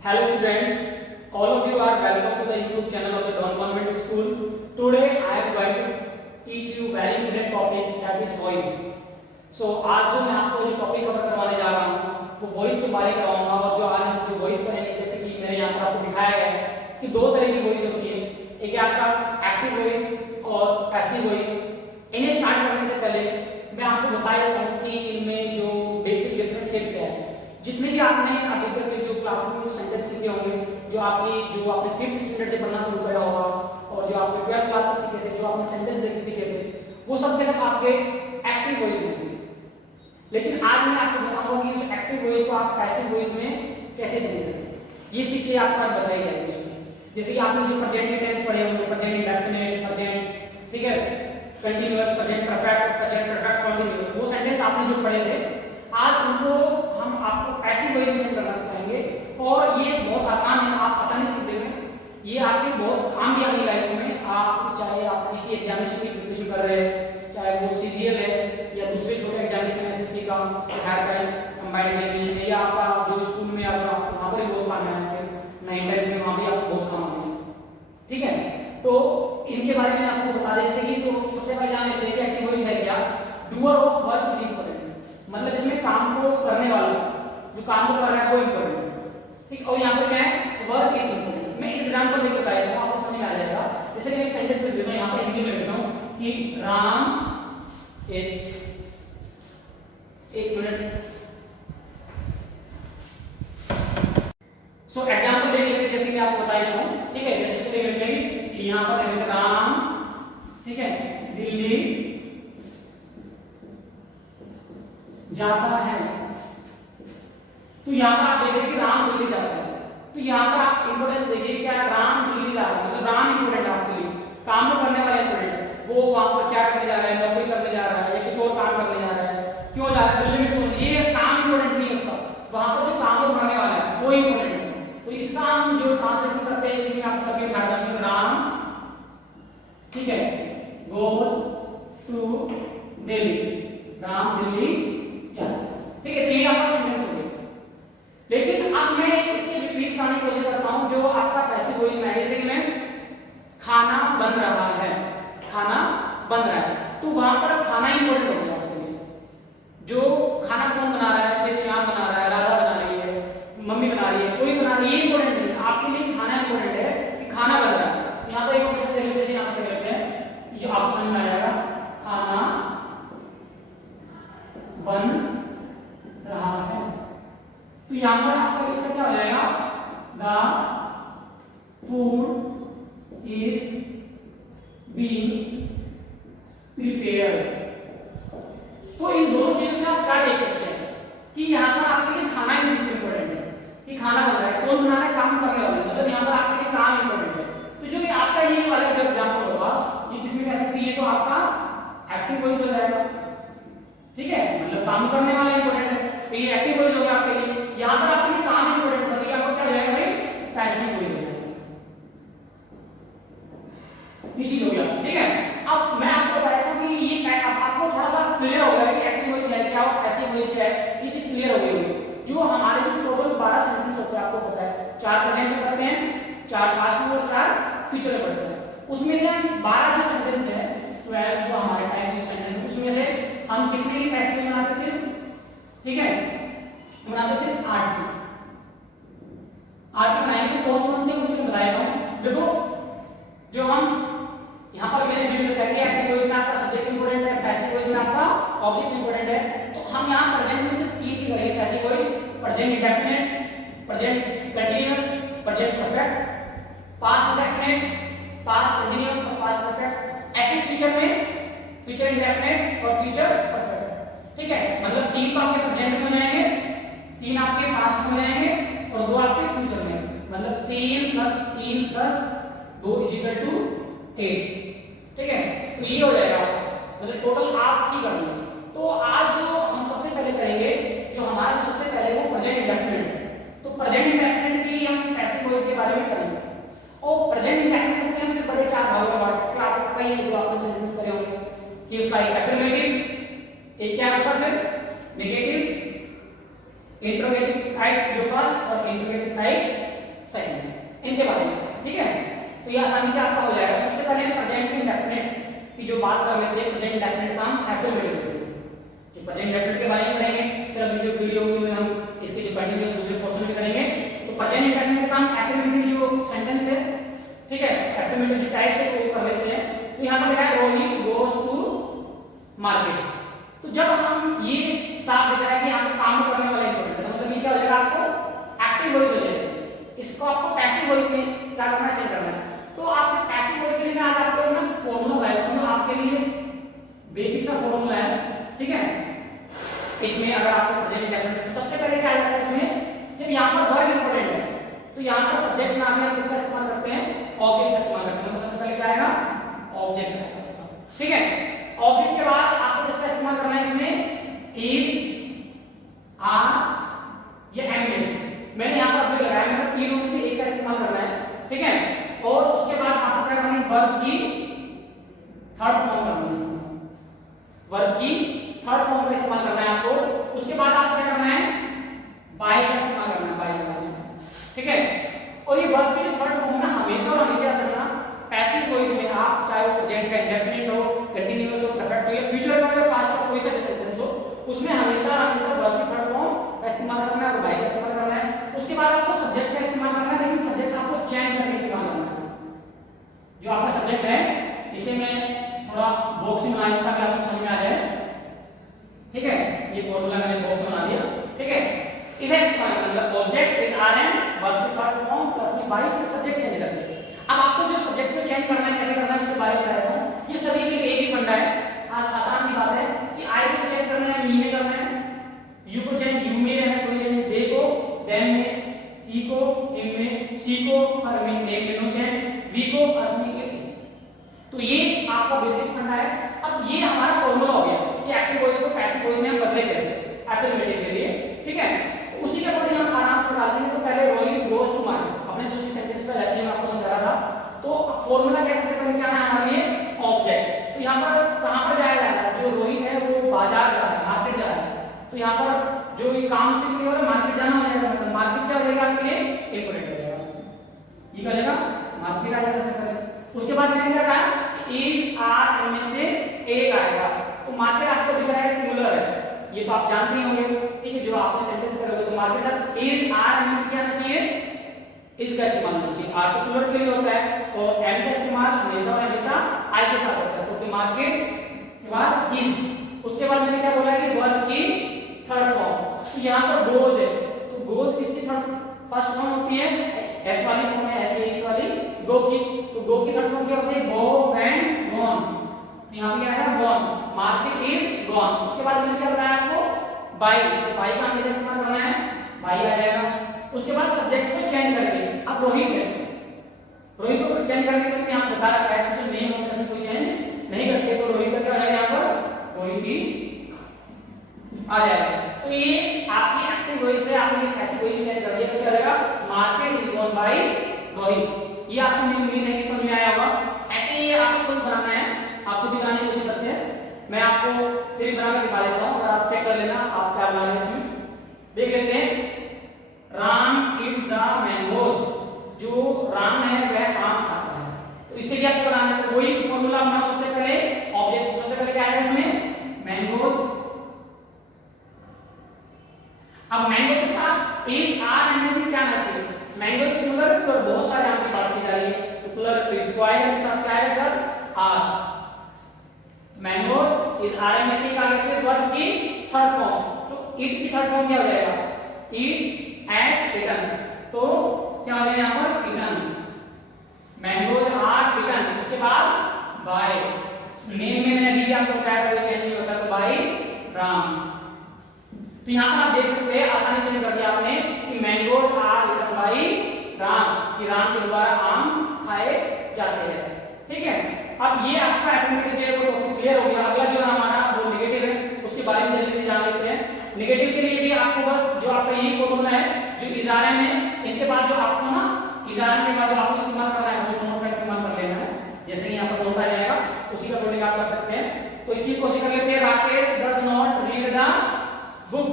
Hello students, all of you are welcome to the YouTube channel of the Don Convent School. Today I am going to teach you very important topic that is voice. So आज जो मैं आपको जो topic cover करवाने जा रहा हूँ वो वॉइस के बारे में कराऊंगा। और जो आज हम जो वॉइस पढ़ेंगे, जैसे कि मेरे यहाँ पर आपको दिखाया गया है कि दो तरह की वॉइस होती है, एक है आपका एक्टिव वॉइस और पैसिव वॉइस। इन्हें स्टार्ट करने से पहले मैं आपको बता देता हूँ कि इनमें जो बेसिक डिफरेंशिएट क्या है। जितने भी आपने अभी तक जो क्लास में जो सेंटेंस सीखे होंगे, जो आपने 5th स्टैंडर्ड से पढ़ना शुरू किया होगा और जो आपने 12th क्लास में सीखे थे, जो आपने सेंटेंस देख सीखे थे, वो सब के सब आपके एक्टिव वॉइस होती है। लेकिन आज मैं आपको बताऊंगा कि उस एक्टिव वॉइस को आप पैसिव वॉइस में कैसे चेंज करें। ये सीखे आपको आज बताई जाएगी उसमें। जैसे कि आपने जो प्रेजेंट टेंस पढ़े होंगे, प्रेजेंट इंडेफिनिट, प्रेजेंट, ठीक है, कंटीन्यूअस, प्रेजेंट परफेक्ट कंटीन्यूअस, वो सेंटेंस आपने जो पढ़े थे, आज उनको हम आपको पैसिव वॉइस में चेंज करना सिखाएंगे। और ये बहुत आसान है, आप आसानी से सीख लेंगे। ये आपके बहुत काम भी आएगी लाइफ में। आप चाहे आप किसी एग्जामिनेशन की प्रिपरेशन कर रहे हैं, चाहे वो सीजीएल है या दूसरे छोटे एग्जामिनेशन एसएससी का, कंबाइंड एग्जामिनेशन है, या आपका जो स्कूल में आप वहां पर भी बहुत काम आएंगे, 9th में वहां भी आपको बहुत काम आएंगे, ठीक है। तो इनके बारे में आपको बता दें। जैसे कि तो सबसे पहले जान लेते हैं कि एक्टिव वॉइस है क्या। Doer of work is important, मतलब इसमें काम को करने वाला, जो काम को कर रहा है वो इंपॉर्टेंट है, ठीक। और यहाँ पर क्या है, वर्क इज इंपॉर्टेंट। मैं एग्जांपल देकर बता देता हूँ, आपको समझ में आ जाएगा। जैसे कि एक सेंटेंस लिख देता हूँ, यहाँ पर हिंदी में लिखता हूँ कि राम एक मिनट। सो एग्जांपल ले लेते हैं, जैसे कि आपको बता देता हूँ, ठीक है। जैसे कि लिखते हैं कि यहाँ पर लिखते राम, ठीक है, दिल्ली जाता है। तो यहाँ पर आप देखिए कि राम दिल्ली जाता है। तो यहाँ पर आप इंपोर्टेंस देखिए, क्या राम दिल्ली जा रहा है, मतलब राम इंपोर्टेंट है आपके लिए, काम करने वाला इंपोर्टेंट है। वो वहां पर क्या करने जा रहा है, नौकरी करने जा रहा है या कुछ और काम करने जा रहा है, क्यों जा रहा है दिल्ली में, ये काम इंपोर्टेंट नहीं है उसका, वहां पर जो काम करने वाला है वो इंपोर्टेंट है। तो इसका हम जो ट्रांसलेशन करते हैं, इसमें आप सभी ध्यान रखेंगे, राम, ठीक है, गोज टू दिल्ली, राम दिल्ली, ठीक है। तो ये आपका सेंटेंस हो गया। लेकिन अब मैं इसके विपरीत करने की कोशिश करता हूं, जो आपका पैसिव वॉइस में है। जैसे कि मैं खाना बन रहा है, खाना बन रहा है, तो वहां पर खाना इंपॉर्टेंट हो गया आपके लिए। जो खाना कौन बना रहा है, जैसे श्याम बना रहा है, राधा बना रही है, मम्मी बना रही है, कोई बना रही है, ये इंपॉर्टेंट नहीं, आपके लिए खाना इंपॉर्टेंट है कि खाना बन रहा है। यहाँ पर एक सेंटेंस जैसे यहाँ पर कहते हैं, ये आपको समझ में आ जाएगा, खाना बन रहा है। तो यहां पर आपका इसका क्या हो जाएगा, the food is being prepared. तो इन दोनों चीजों से आप क्या देख सकते हैं कि यहां पर आपके लिए खाना इंपॉर्टेंट है, कि खाना बन रहा है, कौन बना रहा है, काम करने वाला, मतलब यहां पर आपके लिए काम इंपॉर्टेंट है। तो जो कि आपका ये वाला जो एग्जांपल होगा, ये किसी में कह सकते हैं, ये तो आपका एक्टिव वॉइस हो जाएगा, ठीक है, मतलब काम करने वाला इंपॉर्टेंट है, तो ये एक्टिव वॉइस हो गया आपके लिए। यहां पर आपके लिए काम इंपॉर्टेंट है, तो आपको क्या हो जाएगा भाई, पैसिव वॉइस हो जाएगा। ये चीज हो गया, ठीक है। अब मैं आपको बताता हूं कि ये आपको थोड़ा सा क्लियर हो गया कि एक्टिव वॉइस है क्या और पैसिव वॉइस क्या है, ये चीज क्लियर हो गई। जो हमारे जो टोटल 12 सेंटेंस होते हैं, आपको पता है, 4 प्रेजेंट में पढ़ते हैं, 4 पास्ट में और 4 फ्यूचर में पढ़ते हैं। उसमें से हम 12 जो सेंटेंस है, 12 जो हमारे टाइम के सेंटेंस, उसमें से हम कितने ही पैसिव में बनाते सिर्फ, ठीक है, बनाते सिर्फ 8 बनाएंगे। कौन कौन से उनको बताएगा हूं। देखो, जो हम यहां पर मैंने वीडियो बताया कि एक्टिव वॉइस में आपका सब्जेक्ट इंपॉर्टेंट है, पैसिव वॉइस में आपका ऑब्जेक्ट इंपॉर्टेंट है। तो हम यहां प्रेजेंट में सिर्फ 3 ही करेंगे, passive voice, present indefinite, present continuous, present perfect, past indefinite, past continuous और पास्ट परफेक्ट। ऐसे फ्यूचर में फ्यूचर इंडेफिनिट और फ्यूचर परफेक्ट, ठीक है। मतलब 3 तो आपके प्रेजेंट में जाएंगे, 3 आपके पास्ट में जाएंगे और 2 आपके फ्यूचर में, मतलब 3 + 3 + 2 = 8, ठीक है। तो ये हो जाएगा, मतलब टोटल आप की करनी है। तो आज जो हम सबसे पहले करेंगे, जो हमारा सबसे पहले वो प्रेजेंट इंडेफिनिट है। तो प्रेजेंट इंडेफिनिट के लिए हम पैसिव वॉइस के बारे में करेंगे। और प्रेजेंट इंडेफिनिट में हम फिर बड़े 4 भागों में बांट सकते हैं। आपको कई जो आपने सेंटेंस करे होंगे कि उसका एक अफर्मेटिव, एक क्या उसका फिर नेगेटिव, इंट्रोगेटिव टाइप जो फर्स्ट और इंट्रोगेटिव टाइप ये आसानी से आपका हो जाएगा। सबसे पहले हम प्रेजेंट इंडेफिनिट की जो बात कर रहे थे, प्रेजेंट इंडेफिनिट का हम एफर्मेटिव जो प्रेजेंट इंडेफिनिट के बारे में पढ़ेंगे, फिर अभी जो वीडियो में हम इसके जो कंटिन्यूअस दूसरे पोर्शन में करेंगे। तो प्रेजेंट इंडेफिनिट का हम एफर्मेटिव जो सेंटेंस है, ठीक है, एफर्मेटिव जो टाइप है वो कर लेते हैं। तो यहां पर लिखा है रोहित गोस टू मार्केट। तो जब हम ये साफ दिख रहा है कि यहां पर काम करने वाला इंपॉर्टेंट है, मतलब ये क्या हो जाएगा, आपको एक्टिव वॉइस हो जाएगा। इसको आपको पैसिव वॉइस में क्या करना, चेंज करना है। तो आपके पैसिव वॉइस के लिए मैं आज आपको ना फॉर्मूला बताऊंगा, आपके लिए बेसिक सा फॉर्मूला है, ठीक है। इसमें अगर आपको प्रेजेंट इंडेफिनिट, तो सबसे पहले क्या आता है इसमें, जब यहां पर वर्ब इंपॉर्टेंट है तो यहां पर सब्जेक्ट नाम में हम किसका इस्तेमाल करते हैं, ऑब्जेक्ट का इस्तेमाल करते हैं। तो सबसे पहले क्या आएगा, ऑब्जेक्ट आएगा, ठीक है। ऑब्जेक्ट के बाद आपको किसका इस्तेमाल करना है इसमें, इज, आर या एम में से। मैंने यहां पर अपने लगाया, मतलब तीनों में से एक का इस्तेमाल करना है, ठीक है। और उसके बाद आपको क्या करना है, वर्ब की थर्ड फॉर्म करनी है, वर्ब की थर्ड फॉर्म का इस्तेमाल करना है आपको। उसके बाद आपको क्या करना है, बाय का इस्तेमाल करना है, बाय लगाना है, ठीक है। और ये वर्ब की जो थर्ड फॉर्म है हमेशा और हमेशा करना पैसिव वॉइस में, आप चाहे वो प्रेजेंट का इंडेफिनिट हो, कंटीन्यूअस हो, परफेक्ट हो या फ्यूचर का या पास्ट का कोई सा भी सेंटेंस हो, उसमें हमेशा हमेशा वर्ब की थर्ड फॉर्म का इस्तेमाल करना है और बाय का इस्तेमाल करना है। उसके बाद आपको सब्जेक्ट का इस्तेमाल करना है, लेकिन सब्जेक्ट आपको चेंज करके इस्तेमाल करना है। जो आपका सब्जेक्ट है इसे मैं थोड़ा बॉक्स में बनाया ताकि आपको समझ में आ जाए, ठीक है। ये फॉर्मूला मैंने बॉक्स बना दिया, ठीक है। इसे इस्तेमाल करना, object is are am, verb की थर्ड फॉर्म प्लस में बाय, फिर सब्जेक्ट चेंज करते हैं। अब आपको जो सब्जेक्ट को चेंज करना है, कैसे करना है, उसके बारे में बता रहा हूं। ये सभी के लिए एक ही फंडा है, आसान सी बात है कि आई को चेंज करना है, मी में करना है, यू को चेंज यू में है, कोई चेंज दे को देम में, ही को हिम में, सी को हर में, ने में नो चेंज, वी को अस्मी के किस। तो ये आपका बेसिक फंडा है। अब ये हमारा फॉर्मूला हो गया कि एक्टिव वॉइस को पैसिव वॉइस में हम बदले कैसे, एफर्मेटिव के लिए, ठीक है। तो उसी के अकॉर्डिंग हम आराम से डाल देंगे। तो पहले रोहित गोस टू मार्केट, अपने सोची सेंटेंस का लेक्चर में आपको समझा रहा था। तो फॉर्मूला कैसे से पहले क्या है हमारे लिए, ऑब्जेक्ट। तो यहां पर कहां पर जाया जा रहा है, जो रोहित है वो बाजार जा रहा है, मार्केट जा रहा है। तो यहां पर जो ये काम से हो रहा है, मार्केट जाना हो जाएगा, मतलब मार्केट क्या हो जाएगा आपके लिए, इंपॉर्टेंट हो जाएगा, ये क्या हो जाएगा, मार्केट आ जाएगा सबसे पहले। उसके बाद मैंने क्या कहा, इज, आर, एम में से एक आएगा। तो मार्केट आपको दिख रहा है सिंगुलर है, ये तो आप जानते ही होंगे, ठीक है। जो आपने सेंटेंस करोगे तो मार्केट साथ इज, आर, एम में से क्या आना चाहिए, इसका इस्तेमाल होना चाहिए। आर तो प्लूरल के लिए होता है और एम का इस्तेमाल हमेशा और हमेशा आई के साथ होता है। तो मार्केट के बाद इज, उसके बाद मैंने क्या बोला है कि वर्ब की थर्ड फॉर्म। तो यहां पर गोज है, तो गोज किसकी थर्ड फर्स्ट फॉर्म होती है, एस वाली फॉर्म है, ऐसे इस वाली गो की। तो गो की थर्ड फॉर्म क्या होती है, गो, वेंट, गॉन। तो यहां पे क्या है, गॉन, मार्केट इज गॉन। उसके बाद मैंने क्या बताया आपको, बाय, तो बाय का हमेशा इस्तेमाल करना है, बाय आ जाएगा। उसके बाद सब्जेक्ट को चेंज करके, अब रोहित है, रोहित को चेंज करके तो यहां बता रखा है कि जो नेम होता है कोई चेंज नहीं करते, तो रोहित का क्या आ जाएगा, यहां पर रोहित ही आ जाएगा। तो ये आपकी एक्टिव वॉइस है, आपने ऐसी वॉइस चेंज कर दिया तो क्या रहेगा, market is gone by Rohit. ये आपको मुझे उम्मीद है कि समझ में आया होगा। ऐसे ही आपको खुद बनाना है, आपको दिखाने की कोशिश करते हैं। मैं आपको फिर बना के दिखा देता हूं, और आप चेक कर लेना आप क्या बना रहे हैं। इसमें देख लेते हैं, राम इट्स द मैंगोज, जो राम है वह आम खाता है। तो इससे क्या बनाना है, तो वही फॉर्मूला अपना सबसे पहले ऑब्जेक्ट, सबसे पहले क्या आएगा इसमें, मैंगोज। अब मैंगो के साथ इज, आर, एम में से क्या आना चाहिए, मैंगो सिंगुलर पर बहुत सारे आम की बात की जा रही है, तो प्लूरल तो इसको आएगा, के साथ क्या आएगा sir, are. Mangoes is, are, am में से क्या आएगा, फिर वर्ब की थर्ड फॉर्म। तो इट की थर्ड फॉर्म क्या हो जाएगा, इट एट इटन। तो क्या हो जाएगा यहां पर, इटन, मैंगोज आर इटन। उसके बाद बाय, नेम में मैंने अभी आपको बताया था चेंज नहीं होता, तो बाय राम। तो यहां पर आप देख सकते हैं, आसानी से कर दिया आपने कि mangoes are eaten by Ram, कि राम के द्वारा आम खाए जाते हैं, ठीक है। अब ये आपका एफर्मेटिव जो है वो क्लियर हो गया। अगला जो हमारा वो नेगेटिव है, उसके बारे में जल्दी से जान लेते हैं। नेगेटिव के लिए भी आपको बस जो आपका यही फॉर्मूला है, जो इजारे में, इनके बाद जो आपको ना इजारे के बाद जो आपको इस्तेमाल करना है वो नोट का इस्तेमाल कर लेना है। जैसे यहाँ पर नोट आ जाएगा उसी का कोडिंग आप कर सकते हैं। तो इसकी कोशिश कर लेते हैं, Rakesh does not read the book,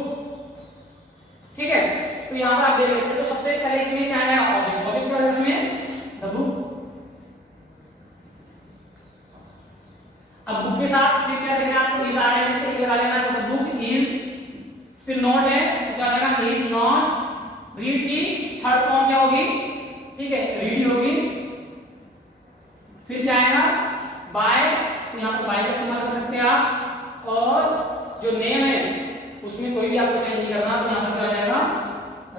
ठीक है। तो यहाँ पर आप देख लेते हैं, तो सबसे पहले इसमें क्या है, ऑब्जेक्ट, ऑब्जेक्ट क्या है इसमें, द बुक, थर्ड फॉर्म क्या होगी, ठीक है, रीड होगी। फिर क्या आएगा, बाय, यहां पर बाय का इस्तेमाल कर सकते हैं आप। और जो नेम है उसमें कोई भी आपको चेंज नहीं करना, तो यहां पर क्या आ जाएगा,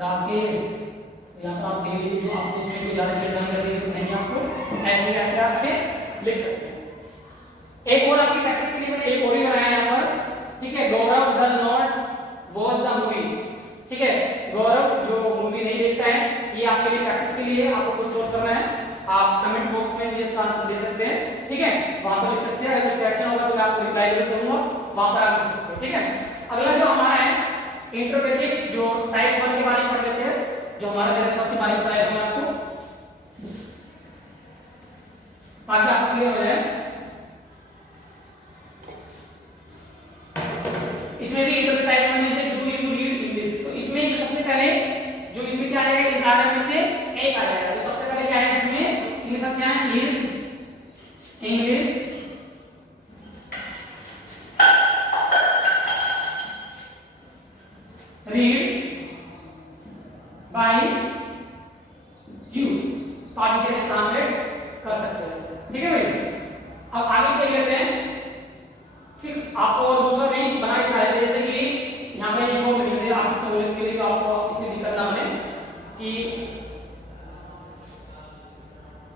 राकेश। यहां पर आप देख लीजिए, जो आपको इसमें कोई ज्यादा चेंज करनी नहीं, आपको ऐसे ऐसे आपसे लिख सकते हैं। एक और आपकी प्रैक्टिस के लिए मैंने एक और ही बनाया यहां पर, ठीक है, Gaurav does not watch the movie, ठीक है, गौरव जो मूवी नहीं देखता है, ये आपके लिए प्रैक्टिस के लिए आपको कुछ सोल्व करना है। आप कमेंट बॉक्स में मुझे इसका आंसर दे सकते हैं, ठीक है, वहां पर लिख सकते हैं। अगर कुछ क्वेश्चन होगा तो मैं आपको रिप्लाई जरूर करूंगा, वहां पर आप लिख सकते हैं, ठीक है। अगला जो हमारा है इंटरप्रेटिव, जो टाइप 1 के बारे में पढ़ लेते हैं, जो हमारा फर्स्ट के बारे में बताया था आपको, ताकि आपको क्लियर हो जाए। इसमें भी इंटरप्रेटिव टाइप में नीचे डू यू रीड इंग्लिश, तो इसमें जो सबसे पहले जो इसमें क्या आएगा, इस आर्डर में से एक आ जाएगा। तो सबसे पहले क्या है इसमें, इनके साथ क्या है, is English read by you, तो आप इसे ट्रांसलेट कर सकते हैं, ठीक है भाई। अब आगे क्या करते हैं, ठीक, आपको और दूसरा भी बना के दिखाया, जैसे कि यहां पे लिखो, लिख दिया आपकी सहूलियत के लिए, आपको इतनी दिक्कत ना बने कि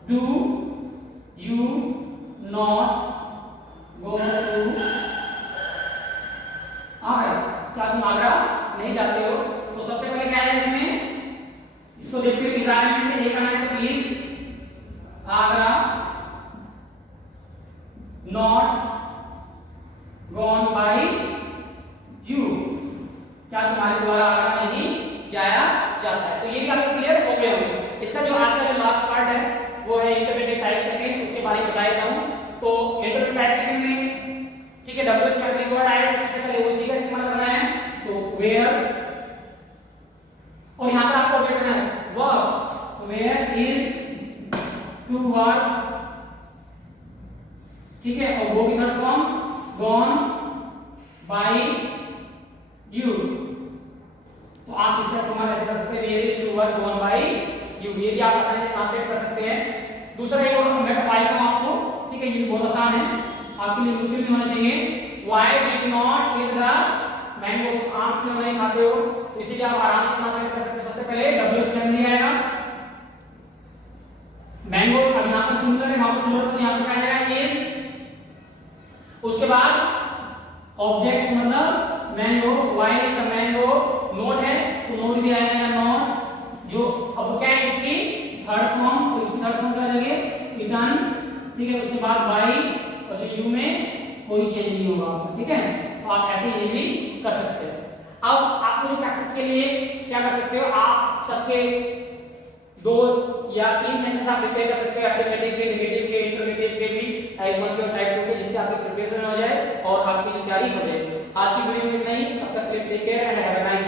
do you not go to Agra, क्या तुम आगरा नहीं जाते हो। तो सबसे पहले क्या है इसमें, इसको देखते हुए इजारे में से एक आना है, तो please Agra not gone by you, क्या तुम्हारे द्वारा आगरा नहीं जाया जाता है। तो ये भी आपको क्लियर हो गया होगा। इसका जो आज का जो लास्ट पार्ट है वो है इंटरप्रेटिव टाइप सेकंड, उसके बारे में बता देता हूं। तो इंटरप्रेटिव टाइप सेकंड में, ठीक है, डब्ल्यूएच का कीवर्ड आया, तो सबसे पहले ओजी का इस्तेमाल करना है, तो वेयर, और यहां पर आपको अपडेट करना है work, where is to work, ठीक है, और वो भी third form gone by you, तो आप इसका इस्तेमाल ऐसे कर सकते हैं, where is to work gone by you, ये भी आप आसानी से ट्रांसलेट कर सकते हैं। दूसरा एक और मैं बताता हूं आपको, ठीक है, ये बहुत आसान है, आपके लिए मुश्किल नहीं होना चाहिए। Why do you not eat the mango, आप क्यों नहीं खाते हो, तो इसीलिए आप आराम से ट्रांसलेट कर सकते हैं। सबसे पहले डब्ल्यूएच लैंड लिया आएगा, मैंगो, अब यहां पर सिंगुलर है, वहां पर प्लूरल, तो यहां पर क्या आएगा इज, उसके बाद ऑब्जेक्ट मतलब mango, why is the mango, note है तो नोट भी आएगा नोट, जो अब क्या है इसकी थर्ड फॉर्म, तो थर्ड फॉर्म क्या लगे इटन, ठीक है, उसके बाद बाय, और जो यू में कोई चेंज नहीं होगा, ठीक है, तो आप ऐसे ये भी कर सकते हैं। अब आपको जो प्रैक्टिस के लिए क्या कर सकते हो, आप सबके 2 या 3 सेंटेंस आप प्रिपेयर कर सकते हैं, अफर्मेटिव के, नेगेटिव के, इंटररोगेटिव के भी, टाइप 1 के और टाइप 2 के, जिससे आपकी प्रिपरेशन हो जाए और आपकी तैयारी हो जाए। आज की वीडियो में इतना ही, तब तक take care and have a nice